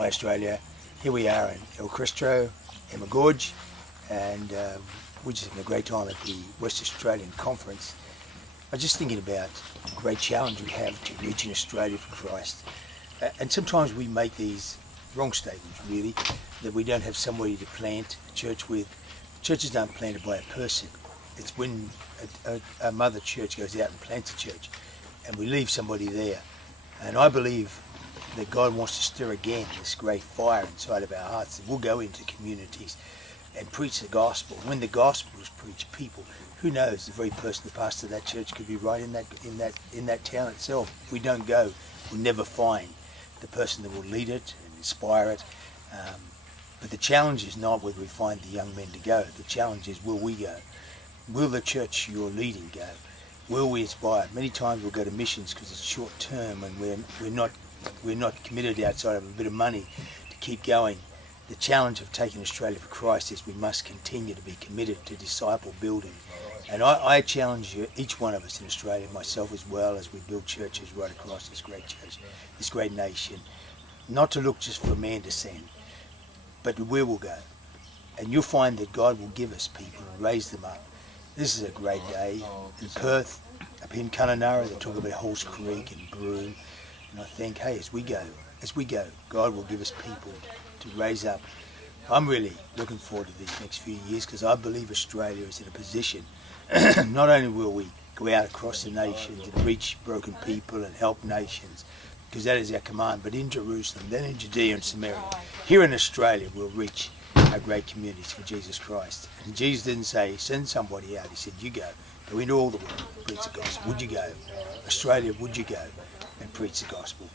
Hi Australia, here we are in El Cristro, Emma Gorge, and we're just having a great time at the West Australian Conference. I was just thinking about the great challenge we have to reaching Australia for Christ. And sometimes we make these wrong statements, really, that we don't have somebody to plant a church with. Churches aren't planted by a person. It's when a mother church goes out and plants a church, and we leave somebody there. And I believe that God wants to stir again this great fire inside of our hearts, that we'll go into communities and preach the gospel. When the gospel is preached, people, who knows, the very person, the pastor of that church could be right in that town itself. If we don't go, we'll never find the person that will lead it and inspire it. But the challenge is not whether we find the young men to go. The challenge is, will we go? Will the church you're leading go? Will we inspire? Many times we'll go to missions because it's short term and we're not committed outside of a bit of money to keep going. The challenge of taking Australia for Christ is we must continue to be committed to disciple building. And I challenge you, each one of us in Australia, myself as well, as we build churches right across this great church, this great nation, not to look just for a man to send, but where we'll go. And you'll find that God will give us people and raise them up. This is a great day in Perth, up in Kununurra. They talk about Halls Creek and Broome. And I think, hey, as we go, God will give us people to raise up. I'm really looking forward to these next few years because I believe Australia is in a position, not only will we go out across the nations and reach broken people and help nations, because that is our command, but in Jerusalem, then in Judea and Samaria, here in Australia, we'll reach our great communities for Jesus Christ. And Jesus didn't say, send somebody out. He said, you go into all the world, preach the gospel. Would you go? Australia, would you go and preach the gospel?